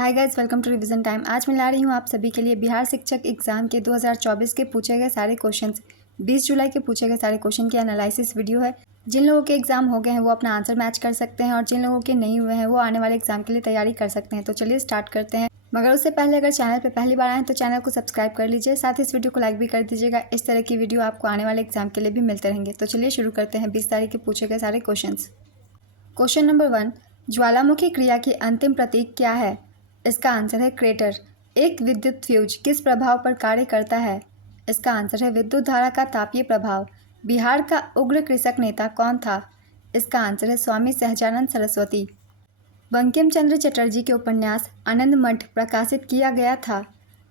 Hi guys, welcome to revision time. आज मैं ला रही हूँ आप सभी के लिए बिहार शिक्षक एग्जाम के 2024 के पूछे गए सारे क्वेश्चंस। 20 जुलाई के पूछे गए सारे क्वेश्चन की एनालिसिस वीडियो है। जिन लोगों के एग्जाम हो गए हैं वो अपना आंसर मैच कर सकते हैं और जिन लोगों के नहीं हुए हैं वो आने वाले एग्जाम के लिए तैयारी कर सकते हैं। तो चलिए स्टार्ट करते हैं। मगर उससे पहले अगर चैनल पर पहली बार आए तो चैनल को सब्सक्राइब कर लीजिए, साथ ही इस वीडियो को लाइक भी कर दीजिएगा। इस तरह की वीडियो आपको आने वाले एग्जाम के लिए भी मिलते रहेंगे। तो चलिए शुरू करते हैं 20 तारीख के पूछे गए सारे क्वेश्चन। क्वेश्चन नंबर 1, ज्वालामुखी क्रिया की अंतिम प्रतीक क्या है? इसका आंसर है क्रेटर। एक विद्युत फ्यूज किस प्रभाव पर कार्य करता है? इसका आंसर है विद्युत धारा का तापीय प्रभाव। बिहार का उग्र कृषक नेता कौन था? इसका आंसर है स्वामी सहजानंद सरस्वती। बंकिम चंद्र चटर्जी के उपन्यास आनंद मठ प्रकाशित किया गया था।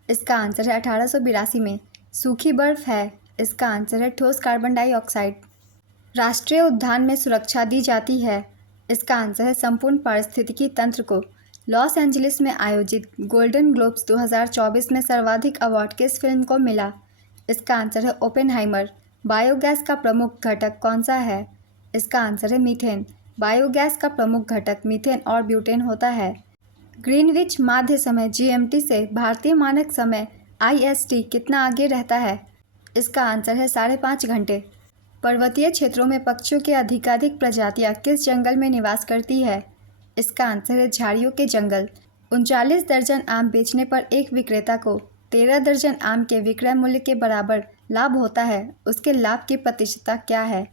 इसका आंसर है 1882 में। सूखी बर्फ है। इसका आंसर है ठोस कार्बन डाइऑक्साइड। राष्ट्रीय उद्यान में सुरक्षा दी जाती है। इसका आंसर है संपूर्ण पारिस्थितिकी तंत्र को। लॉस एंजलिस में आयोजित गोल्डन ग्लोब्स 2024 में सर्वाधिक अवार्ड किस फिल्म को मिला? इसका आंसर है ओपेनहाइमर। बायोगैस का प्रमुख घटक कौन सा है? इसका आंसर है मीथेन। बायोगैस का प्रमुख घटक मीथेन और ब्यूटेन होता है। ग्रीनविच माध्य समय जीएमटी से भारतीय मानक समय आईएसटी कितना आगे रहता है? इसका आंसर है 5.5 घंटे। पर्वतीय क्षेत्रों में पक्षियों की अधिकाधिक प्रजातियां किस जंगल में निवास करती है? इसका आंसर है झाड़ियों के जंगल। 39 दर्जन आम बेचने पर एक विक्रेता को 13 दर्जन आम के विक्रय मूल्य के बराबर लाभ होता है। उसके लाभ की प्रतिशतता क्या है?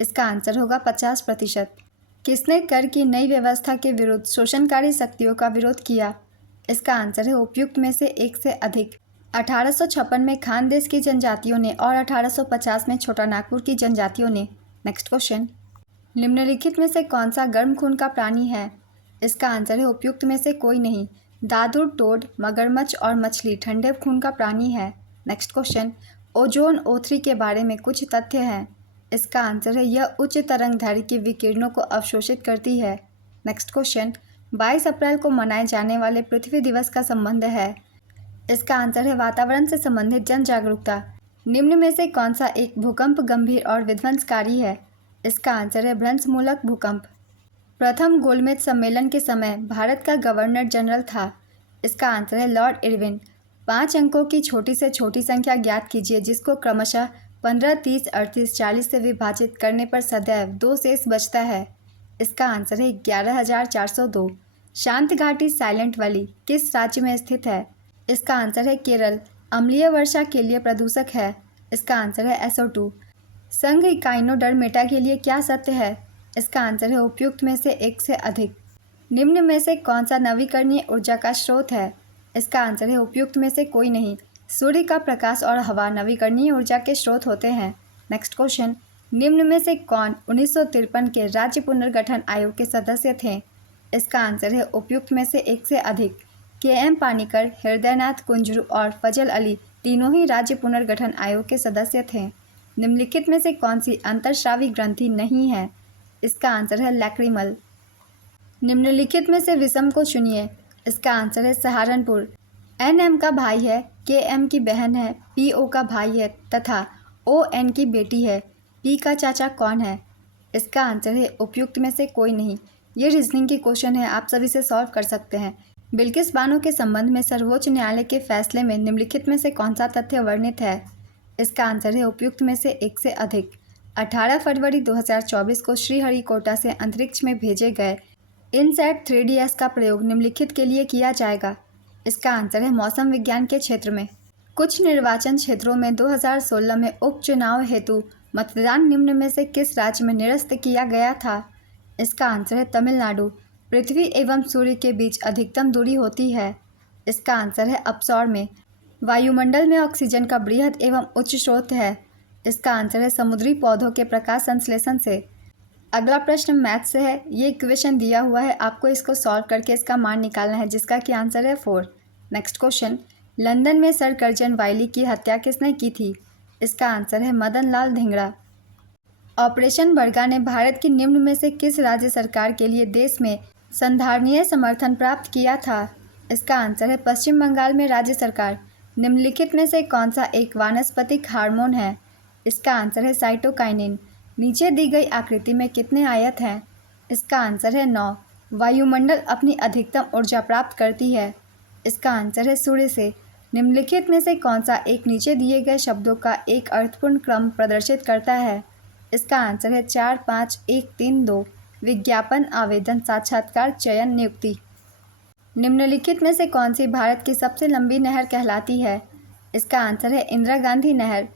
इसका आंसर होगा 50%। किसने कर की नई व्यवस्था के विरुद्ध शोषणकारी शक्तियों का विरोध किया? इसका आंसर है उपयुक्त में से एक से अधिक। 1856 में खानदेश की जनजातियों ने और 1850 में छोटा नागपुर की जनजातियों ने। नेक्स्ट क्वेश्चन, निम्नलिखित में से कौन सा गर्म खून का प्राणी है? इसका आंसर है उपयुक्त में से कोई नहीं। दादुर, टोड, मगरमच्छ और मछली ठंडे खून का प्राणी है। नेक्स्ट क्वेश्चन, ओजोन O3 के बारे में कुछ तथ्य हैं। इसका आंसर है यह उच्च तरंगदैर्घ्य की विकिरणों को अवशोषित करती है। नेक्स्ट क्वेश्चन, 22 अप्रैल को मनाए जाने वाले पृथ्वी दिवस का संबंध है। इसका आंसर है वातावरण से संबंधित जन जागरूकता। निम्न में से कौन सा एक भूकंप गंभीर और विध्वंसकारी है? इसका आंसर है भ्रंशमूलक भूकंप। प्रथम गोलमेज सम्मेलन के समय भारत का गवर्नर जनरल था। इसका आंसर है लॉर्ड इरविन। 5 अंकों की छोटी से छोटी संख्या ज्ञात कीजिए जिसको क्रमशः 15, 30, 38, 40 से विभाजित करने पर सदैव 2 शेष बचता है। इसका आंसर है 11,402। शांत घाटी साइलेंट वैली किस राज्य में स्थित है? इसका आंसर है केरल। अम्लीय वर्षा के लिए प्रदूषक है। इसका आंसर है SO2। संघ इकाइनोडर्मेटा के लिए क्या सत्य है? इसका आंसर है उपयुक्त में से एक से अधिक। निम्न में से कौन सा नवीकरणीय ऊर्जा का स्रोत है? इसका आंसर है उपयुक्त में से कोई नहीं। सूर्य का प्रकाश और हवा नवीकरणीय ऊर्जा के स्रोत होते हैं। नेक्स्ट क्वेश्चन, निम्न में से कौन 1953 के राज्य पुनर्गठन आयोग के सदस्य थे? इसका आंसर है उपयुक्त में से एक से अधिक। KM पानीकर, हृदयनाथ कुंजरू और फजल अली तीनों ही राज्य पुनर्गठन आयोग के सदस्य थे। निम्नलिखित में से कौन सी अंतर्स्रावी ग्रंथि नहीं है? इसका आंसर है लैक्रिमल। निम्नलिखित में से विषम को चुनिए। इसका आंसर है सहारनपुर। NM का भाई है, KM की बहन है, PO का भाई है तथा ON की बेटी है। P का चाचा कौन है? इसका आंसर है उपयुक्त में से कोई नहीं। ये रीजनिंग की क्वेश्चन है, आप सभी से सॉल्व कर सकते हैं। बिल्किस बानो के संबंध में सर्वोच्च न्यायालय के फैसले में निम्नलिखित में से कौन सा तथ्य वर्णित है? इसका आंसर है उपयुक्त में से एक से अधिक। 18 फरवरी 2024 को श्रीहरिकोटा से अंतरिक्ष में भेजे गए इनसैट 3DS का प्रयोग निम्नलिखित के लिए किया जाएगा। इसका आंसर है मौसम विज्ञान के क्षेत्र में। कुछ निर्वाचन क्षेत्रों में 2016 में उपचुनाव हेतु मतदान निम्न में से किस राज्य में निरस्त किया गया था? इसका आंसर है तमिलनाडु। पृथ्वी एवं सूर्य के बीच अधिकतम दूरी होती है। इसका आंसर है अपसौर में। वायुमंडल में ऑक्सीजन का बृहद एवं उच्च स्रोत है। इसका आंसर है समुद्री पौधों के प्रकाश संश्लेषण से। अगला प्रश्न मैथ से है। ये इक्वेशन दिया हुआ है, आपको इसको सॉल्व करके इसका मान निकालना है जिसका कि आंसर है 4। नेक्स्ट क्वेश्चन, लंदन में सर कर्जन वाइली की हत्या किसने की थी? इसका आंसर है मदन लाल धिंगड़ा। ऑपरेशन बर्गा ने भारत की निम्न में से किस राज्य सरकार के लिए देश में संधारणीय समर्थन प्राप्त किया था? इसका आंसर है पश्चिम बंगाल में राज्य सरकार। निम्नलिखित में से कौन सा एक वानस्पतिक हार्मोन है? इसका आंसर है साइटोकाइनिन। नीचे दी गई आकृति में कितने आयत हैं? इसका आंसर है 9। वायुमंडल अपनी अधिकतम ऊर्जा प्राप्त करती है। इसका आंसर है सूर्य से। निम्नलिखित में से कौन सा एक नीचे दिए गए शब्दों का एक अर्थपूर्ण क्रम प्रदर्शित करता है? इसका आंसर है 4, 5, 1, 3, 2। विज्ञापन, आवेदन, साक्षात्कार, चयन, नियुक्ति। निम्नलिखित में से कौन सी भारत की सबसे लंबी नहर कहलाती है? इसका आंसर है इंदिरा गांधी नहर।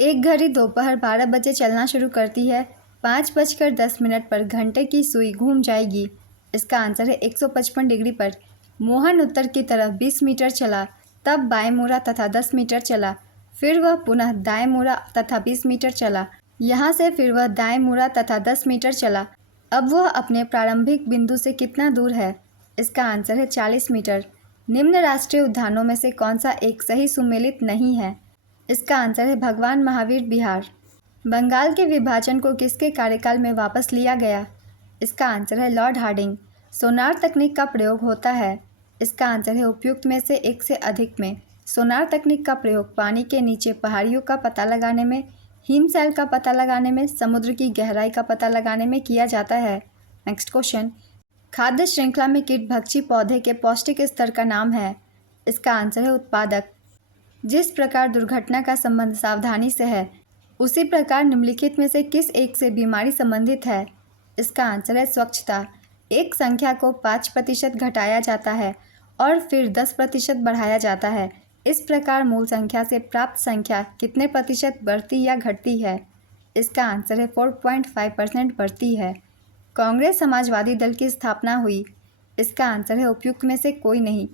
एक घड़ी दोपहर 12 बजे चलना शुरू करती है, 5:10 पर घंटे की सुई घूम जाएगी। इसका आंसर है 155 डिग्री पर। मोहन उत्तर की तरफ 20 मीटर चला, तब बाएं मुड़ा तथा 10 मीटर चला। फिर वह पुनः दाएं मुड़ा तथा 20 मीटर चला। यहाँ से फिर वह दाएं मुड़ा तथा 10 मीटर चला। अब वह अपने प्रारंभिक बिंदु से कितना दूर है? इसका आंसर है 40 मीटर। निम्न राष्ट्रीय उद्यानों में से कौन सा एक सही सुमेलित नहीं है? इसका आंसर है भगवान महावीर बिहार। बंगाल के विभाजन को किसके कार्यकाल में वापस लिया गया? इसका आंसर है लॉर्ड हार्डिंग। सोनार तकनीक का प्रयोग होता है। इसका आंसर है उपयुक्त में से एक से अधिक में। सोनार तकनीक का प्रयोग पानी के नीचे पहाड़ियों का पता लगाने में, हिमशैल का पता लगाने में, समुद्र की गहराई का पता लगाने में किया जाता है। नेक्स्ट क्वेश्चन, खाद्य श्रृंखला में कीटभक्षी पौधे के पौष्टिक स्तर का नाम है? इसका आंसर है उत्पादक। जिस प्रकार दुर्घटना का संबंध सावधानी से है, उसी प्रकार निम्नलिखित में से किस एक से बीमारी संबंधित है? इसका आंसर है स्वच्छता। एक संख्या को 5% घटाया जाता है और फिर 10% बढ़ाया जाता है। इस प्रकार मूल संख्या से प्राप्त संख्या कितने प्रतिशत बढ़ती या घटती है? इसका आंसर है 4.5% बढ़ती है। कांग्रेस समाजवादी दल की स्थापना हुई। इसका आंसर है उपयुक्त में से कोई नहीं।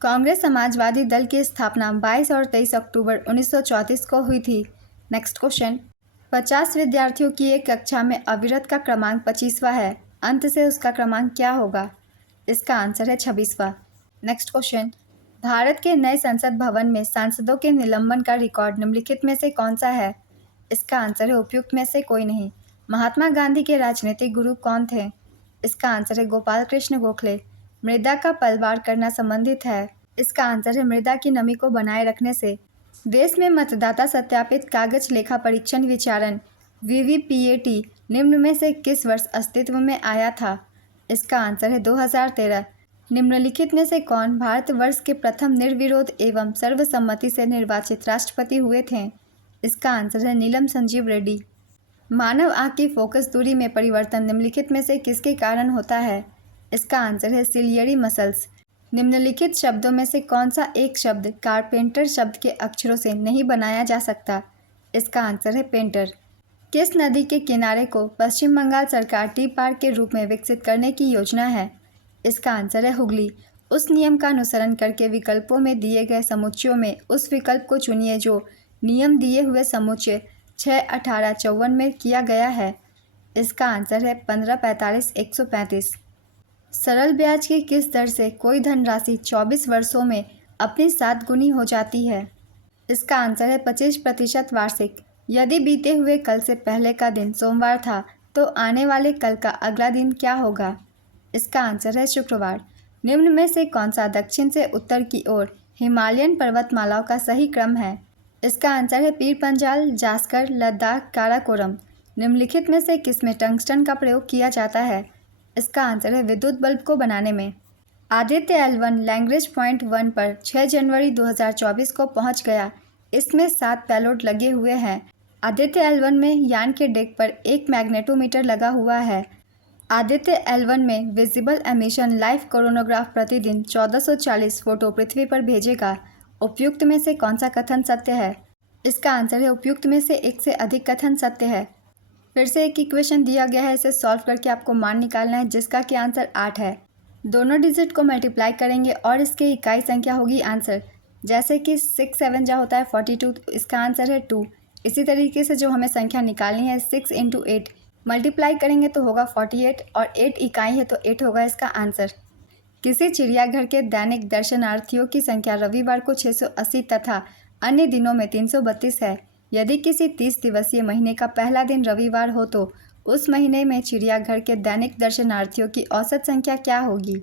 कांग्रेस समाजवादी दल की स्थापना 22 और 23 अक्टूबर 1934 को हुई थी। नेक्स्ट क्वेश्चन, 50 विद्यार्थियों की एक कक्षा में अविरत का क्रमांक 25वां है, अंत से उसका क्रमांक क्या होगा? इसका आंसर है 26वां। नेक्स्ट क्वेश्चन, भारत के नए संसद भवन में सांसदों के निलंबन का रिकॉर्ड निम्नलिखित में से कौन सा है? इसका आंसर है उपयुक्त में से कोई नहीं। महात्मा गांधी के राजनीतिक गुरु कौन थे? इसका आंसर है गोपाल कृष्ण गोखले। मृदा का पलवार करना संबंधित है। इसका आंसर है मृदा की नमी को बनाए रखने से। देश में मतदाता सत्यापित कागज लेखा परीक्षण विचारण VVPAT निम्न में से किस वर्ष अस्तित्व में आया था? इसका आंसर है 2013। निम्नलिखित में से कौन भारतवर्ष के प्रथम निर्विरोध एवं सर्वसम्मति से निर्वाचित राष्ट्रपति हुए थे? इसका आंसर है नीलम संजीव रेड्डी। मानव आँख की फोकस दूरी में परिवर्तन निम्नलिखित में से किसके कारण होता है? इसका आंसर है सिलियरी मसल्स। निम्नलिखित शब्दों में से कौन सा एक शब्द कारपेंटर शब्द के अक्षरों से नहीं बनाया जा सकता? इसका आंसर है पेंटर। किस नदी के किनारे को पश्चिम बंगाल सरकार टी पार्क के रूप में विकसित करने की योजना है? इसका आंसर है हुगली। उस नियम का अनुसरण करके विकल्पों में दिए गए समुच्चयों में उस विकल्प को चुनिए जो नियम दिए हुए समुच्चय 6, 18, 54 में किया गया है। इसका आंसर है 15, 45, 135। सरल ब्याज की किस दर से कोई धनराशि 24 वर्षों में अपनी 7 गुनी हो जाती है? इसका आंसर है 25% वार्षिक। यदि बीते हुए कल से पहले का दिन सोमवार था तो आने वाले कल का अगला दिन क्या होगा? इसका आंसर है शुक्रवार। निम्न में से कौन सा दक्षिण से उत्तर की ओर हिमालयन पर्वतमालाओं का सही क्रम है? इसका आंसर है पीर पंजाल, जास्कर, लद्दाख, काराकोरम। निम्नलिखित में से किस में टंगस्टन का प्रयोग किया जाता है? इसका आंसर है विद्युत बल्ब को बनाने में। आदित्य L1 लैग्रेंज पॉइंट 1 पर 6 जनवरी 2024 को पहुंच गया। इसमें 7 पेलोड लगे हुए हैं। आदित्य L1 में यान के डेक पर एक मैग्नेटोमीटर लगा हुआ है। आदित्य L1 में विजिबल एमिशन लाइव कोरोनोग्राफ प्रतिदिन 1440 फोटो पृथ्वी पर भेजेगा। उपयुक्त में से कौन सा कथन सत्य है? इसका आंसर है उपयुक्त में से एक से अधिक कथन सत्य है। फिर से एक इक्वेशन दिया गया है, इसे सॉल्व करके आपको मान निकालना है जिसका कि आंसर 8 है। दोनों डिजिट को मल्टीप्लाई करेंगे और इसकी इकाई संख्या होगी आंसर। जैसे कि 6 7 जा होता है 42, तो इसका आंसर है 2। इसी तरीके से जो हमें संख्या निकालनी है 6 × 8 मल्टीप्लाई करेंगे तो होगा 48 और 8 इकाई है तो 8 होगा इसका आंसर। किसी चिड़ियाघर के दैनिक दर्शनार्थियों की संख्या रविवार को 680 तथा अन्य दिनों में 332 है। यदि किसी 30 दिवसीय महीने का पहला दिन रविवार हो तो उस महीने में चिड़ियाघर के दैनिक दर्शनार्थियों की औसत संख्या क्या होगी?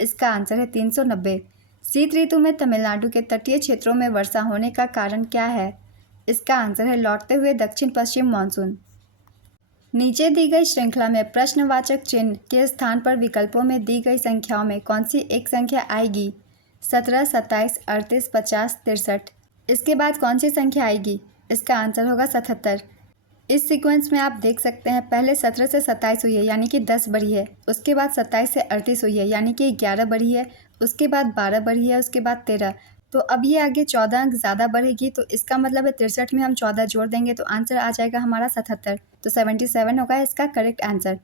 इसका आंसर है 390। शीत ऋतु में तमिलनाडु के तटीय क्षेत्रों में वर्षा होने का कारण क्या है? इसका आंसर है लौटते हुए दक्षिण पश्चिम मानसून। नीचे दी गई श्रृंखला में प्रश्नवाचक चिन्ह के स्थान पर विकल्पों में दी गई संख्याओं में कौन सी एक संख्या आएगी? 17, 27, 38, 50, 63। इसके बाद कौन सी संख्या आएगी? इसका आंसर होगा 77। इस सीक्वेंस में आप देख सकते हैं पहले 17 से 27 हुई है यानी कि 10 बढ़ी है, उसके बाद 27 से 38 हुई है यानी कि 11 बढ़ी है, उसके बाद 12 बढ़ी है, उसके बाद 13। तो अब ये आगे 14 अंक ज़्यादा बढ़ेगी, तो इसका मतलब है 63 में हम 14 जोड़ देंगे तो आंसर आ जाएगा हमारा 77। तो 77 होगा इसका करेक्ट आंसर।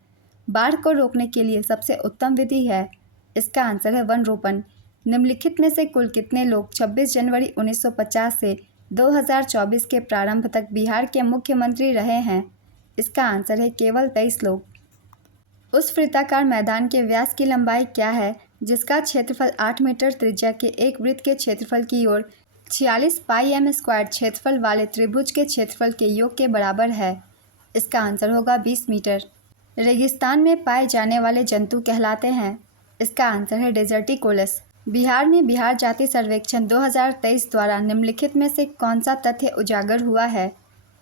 बाढ़ को रोकने के लिए सबसे उत्तम विधि है, इसका आंसर है वन रोपण। निम्नलिखित में से कुल कितने लोग 26 जनवरी 1950 से 2024 के प्रारंभ तक बिहार के मुख्यमंत्री रहे हैं? इसका आंसर है केवल 23 लोग। उस वृत्ताकार मैदान के व्यास की लंबाई क्या है जिसका क्षेत्रफल 8 मीटर त्रिज्या के एक वृत्त के क्षेत्रफल की ओर 46 पाई m स्क्वायर क्षेत्रफल वाले त्रिभुज के क्षेत्रफल के योग के बराबर है? इसका आंसर होगा 20 मीटर। रेगिस्तान में पाए जाने वाले जंतु कहलाते हैं? इसका आंसर है डेजर्टिकोलस। बिहार में बिहार जाति सर्वेक्षण 2023 द्वारा निम्नलिखित में से कौन सा तथ्य उजागर हुआ है?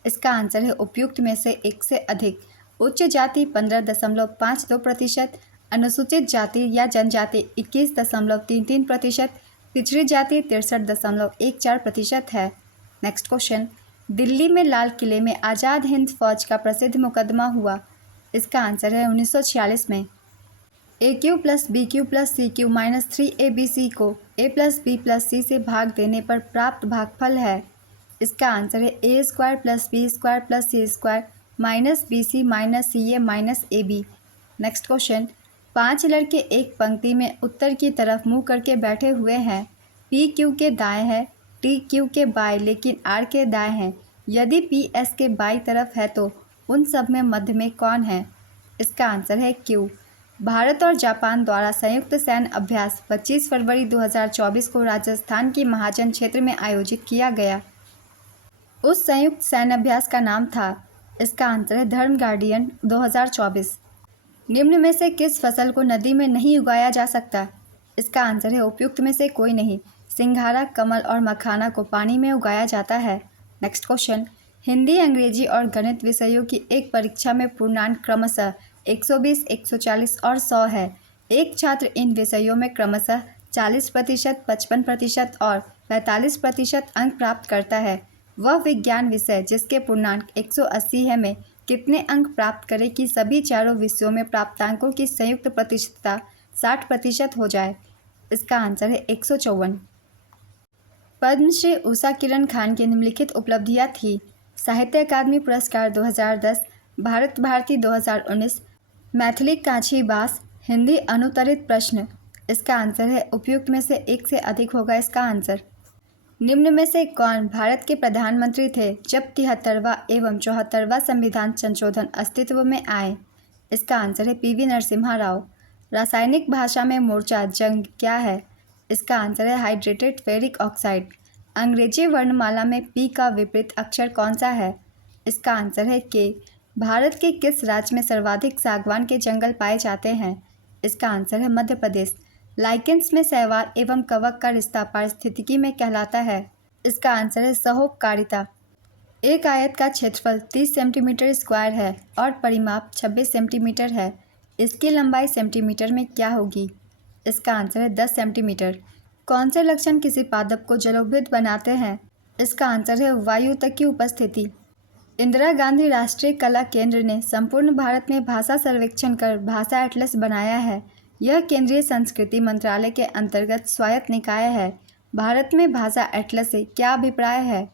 इसका आंसर है उपयुक्त में से एक से अधिक। उच्च जाति 15.52%, अनुसूचित जाति या जनजाति 21.33%, पिछड़ी जाति 63.14% है। नेक्स्ट क्वेश्चन, दिल्ली में लाल किले में आज़ाद हिंद फौज का प्रसिद्ध मुकदमा हुआ? इसका आंसर है 1946 में। AQ + BQ + CQ - 3ABC को A + B + C से भाग देने पर प्राप्त भागफल है? इसका आंसर है A² + B² + C² - BC - CA - AB। Next question, 5 लड़के एक पंक्ति में उत्तर की तरफ मुंह करके बैठे हुए हैं। P Q के दाएं है, T Q के बाएं लेकिन R के दाएं है। यदि P S के बाईं तरफ है तो उन सब में मध्य में कौन है? इसका आंसर है Q। भारत और जापान द्वारा संयुक्त सैन्य अभ्यास 25 फरवरी 2024 को राजस्थान के महाजन क्षेत्र में आयोजित किया गया। उस संयुक्त सैन्य अभ्यास का नाम था? इसका आंसर है धर्म गार्डियन 2024। निम्न में से किस फसल को नदी में नहीं उगाया जा सकता? इसका आंसर है उपयुक्त में से कोई नहीं। सिंघाड़ा, कमल और मखाना को पानी में उगाया जाता है। नेक्स्ट क्वेश्चन, हिंदी, अंग्रेजी और गणित विषयों की एक परीक्षा में पूर्णांक क्रमशः 120, 140 और 100 है। एक छात्र इन विषयों में क्रमशः 40%, 55% और 45% अंक प्राप्त करता है। वह विज्ञान विषय जिसके पूर्णांक 180 है में कितने अंक प्राप्त करे कि सभी चारों विषयों में प्राप्तांकों की संयुक्त प्रतिशतता 60% हो जाए? इसका आंसर है 154। पद्मश्री उषा किरण खान की निम्नलिखित उपलब्धियां थी? साहित्य अकादमी पुरस्कार 2010, भारत भारती 2019, मैथिली कांची बास, हिंदी अनुत्तरित प्रश्न। इसका आंसर है उपयुक्त में से एक से अधिक होगा इसका आंसर। निम्न में से कौन भारत के प्रधानमंत्री थे जब 73वां एवं 74वां संविधान संशोधन अस्तित्व में आए? इसका आंसर है PV नरसिम्हा राव। रासायनिक भाषा में मोर्चा जंग क्या है? इसका आंसर है हाइड्रेटेड फेरिक ऑक्साइड। अंग्रेजी वर्णमाला में P का विपरीत अक्षर कौन सा है? इसका आंसर है K। भारत के किस राज्य में सर्वाधिक सागवान के जंगल पाए जाते हैं? इसका आंसर है मध्य प्रदेश। लाइकेंस में शैवाल एवं कवक का रिश्ता पारिस्थितिकी में कहलाता है? इसका आंसर है सहोपकारिता। एक आयत का क्षेत्रफल 30 सेंटीमीटर स्क्वायर है और परिमाप 26 सेंटीमीटर है। इसकी लंबाई सेंटीमीटर में क्या होगी? इसका आंसर है 10 सेंटीमीटर। कौन से लक्षण किसी पादप को जलोभिद बनाते हैं? इसका आंसर है वायु तक की उपस्थिति। इंदिरा गांधी राष्ट्रीय कला केंद्र ने संपूर्ण भारत में भाषा सर्वेक्षण कर भाषा एटलस बनाया है। यह केंद्रीय संस्कृति मंत्रालय के अंतर्गत स्वायत्त निकाय है। भारत में भाषा एटलस से क्या अभिप्राय है?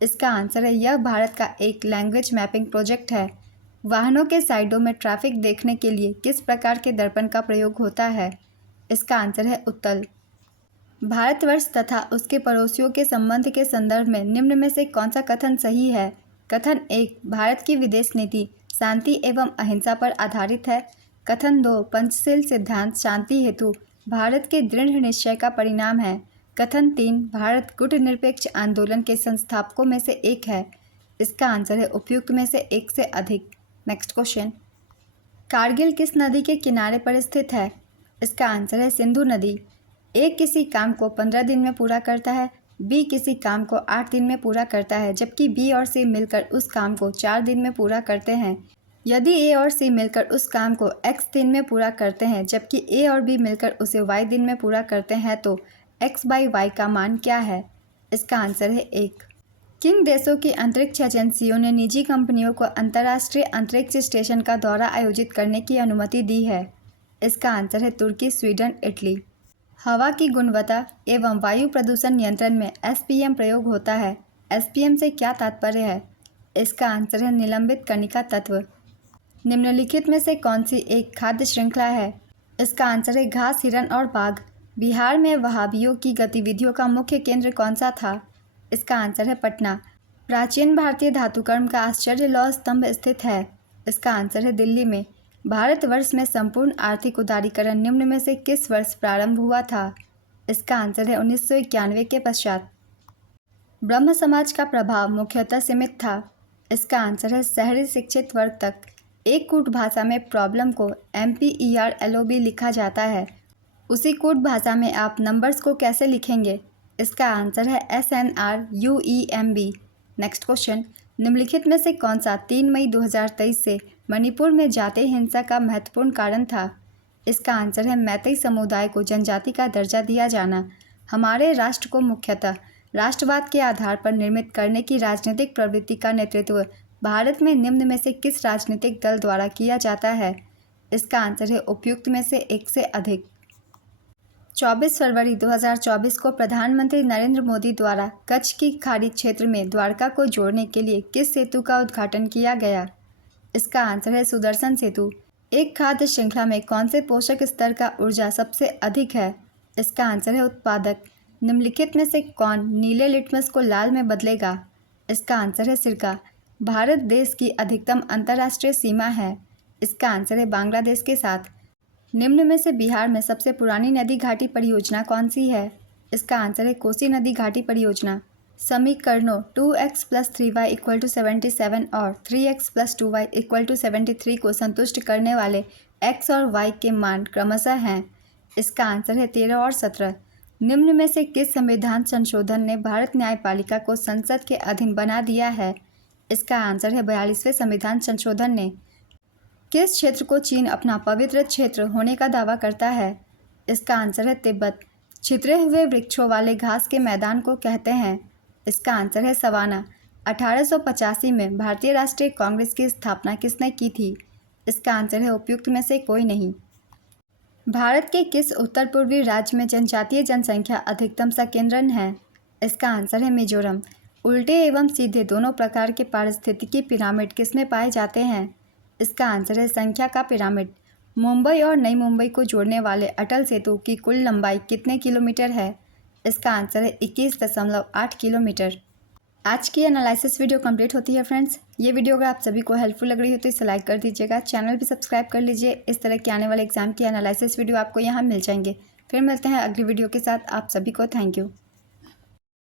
इसका आंसर है यह भारत का एक लैंग्वेज मैपिंग प्रोजेक्ट है। वाहनों के साइडों में ट्रैफिक देखने के लिए किस प्रकार के दर्पण का प्रयोग होता है? इसका आंसर है उत्तल। भारतवर्ष तथा उसके पड़ोसियों के संबंध के संदर्भ में निम्न में से कौन सा कथन सही है? कथन 1, भारत की विदेश नीति शांति एवं अहिंसा पर आधारित है। कथन 2, पंचशील सिद्धांत शांति हेतु भारत के दृढ़ निश्चय का परिणाम है। कथन 3, भारत गुटनिरपेक्ष आंदोलन के संस्थापकों में से एक है। इसका आंसर है उपयुक्त में से एक से अधिक। नेक्स्ट क्वेश्चन, कारगिल किस नदी के किनारे पर स्थित है? इसका आंसर है सिंधु नदी। A किसी काम को 15 दिन में पूरा करता है, B किसी काम को 8 दिन में पूरा करता है, जबकि B और C मिलकर उस काम को 4 दिन में पूरा करते हैं। यदि A और C मिलकर उस काम को X दिन में पूरा करते हैं, जबकि A और B मिलकर उसे Y दिन में पूरा करते हैं, तो x/y का मान क्या है? इसका आंसर है 1। किन देशों की अंतरिक्ष एजेंसियों ने निजी कंपनियों को अंतर्राष्ट्रीय अंतरिक्ष स्टेशन का दौरा आयोजित करने की अनुमति दी है? इसका आंसर है तुर्की, स्वीडन, इटली। हवा की गुणवत्ता एवं वायु प्रदूषण नियंत्रण में SPM प्रयोग होता है। SPM से क्या तात्पर्य है? इसका आंसर है निलंबित कणिका तत्व। निम्नलिखित में से कौन सी एक खाद्य श्रृंखला है? इसका आंसर है घास, हिरन और बाघ। बिहार में वहाबियों की गतिविधियों का मुख्य केंद्र कौन सा था? इसका आंसर है पटना। प्राचीन भारतीय धातुकर्म का आश्चर्य लौह स्तंभ स्थित है। इसका आंसर है दिल्ली में। भारतवर्ष में संपूर्ण आर्थिक उदारीकरण निम्न में से किस वर्ष प्रारंभ हुआ था? इसका आंसर है 1991 के पश्चात। ब्रह्म समाज का प्रभाव मुख्यतः सीमित था। इसका आंसर है शहरी शिक्षित वर्ग तक। एक कूट भाषा में प्रॉब्लम को MPERLOB लिखा जाता है। उसी कूट भाषा में आप नंबर्स को कैसे लिखेंगे? इसका आंसर है SNRUEMB। नेक्स्ट क्वेश्चन, निम्नलिखित में से कौन सा 3 मई 2023 से मणिपुर में जातीय हिंसा का महत्वपूर्ण कारण था? इसका आंसर है मैतेई समुदाय को जनजाति का दर्जा दिया जाना। हमारे राष्ट्र को मुख्यतः राष्ट्रवाद के आधार पर निर्मित करने की राजनीतिक प्रवृत्ति का नेतृत्व भारत में निम्न में से किस राजनीतिक दल द्वारा किया जाता है? इसका आंसर है उपयुक्त में से एक से अधिक। 24 फरवरी 2024 को प्रधानमंत्री नरेंद्र मोदी द्वारा कच्छ की खाड़ी क्षेत्र में द्वारका को जोड़ने के लिए किस सेतु का उद्घाटन किया गया? इसका आंसर है सुदर्शन सेतु। एक खाद्य श्रृंखला में कौन से पोषक स्तर का ऊर्जा सबसे अधिक है? इसका आंसर है उत्पादक। निम्नलिखित में से कौन नीले लिटमस को लाल में बदलेगा? इसका आंसर है सिरका। भारत देश की अधिकतम अंतर्राष्ट्रीय सीमा है। इसका आंसर है बांग्लादेश के साथ। निम्न में से बिहार में सबसे पुरानी नदी घाटी परियोजना कौन सी है? इसका आंसर है कोसी नदी घाटी परियोजना। समीकरणों 2x + 3y = 77 और 3x + 2y = 73 को संतुष्ट करने वाले x और y के मान क्रमशः हैं। इसका आंसर है 13 और 17। निम्न में से किस संविधान संशोधन ने भारत न्यायपालिका को संसद के अधीन बना दिया है? इसका आंसर है 42वें संविधान संशोधन ने। किस क्षेत्र को चीन अपना पवित्र क्षेत्र होने का दावा करता है? इसका आंसर है तिब्बत। छितरे हुए वृक्षों वाले घास के मैदान को कहते हैं। इसका आंसर है सवाना। 1885 में भारतीय राष्ट्रीय कांग्रेस की स्थापना किसने की थी? इसका आंसर है उपयुक्त में से कोई नहीं। भारत के किस उत्तर पूर्वी राज्य में जनजातीय जनसंख्या अधिकतम संकेंद्रण है? इसका आंसर है मिजोरम। उल्टे एवं सीधे दोनों प्रकार के पारिस्थितिकी पिरामिड किसमें पाए जाते हैं? इसका आंसर है संख्या का पिरामिड। मुंबई और नई मुंबई को जोड़ने वाले अटल सेतु की कुल लंबाई कितने किलोमीटर है? इसका आंसर है 21.8 किलोमीटर। आज की एनालिसिस वीडियो कंप्लीट होती है फ्रेंड्स। ये वीडियो अगर आप सभी को हेल्पफुल लग रही हो तो इसे लाइक कर दीजिएगा, चैनल भी सब्सक्राइब कर लीजिए। इस तरह के आने वाले एग्जाम की एनालिसिस वीडियो आपको यहाँ मिल जाएंगे। फिर मिलते हैं अगली वीडियो के साथ। आप सभी को थैंक यू।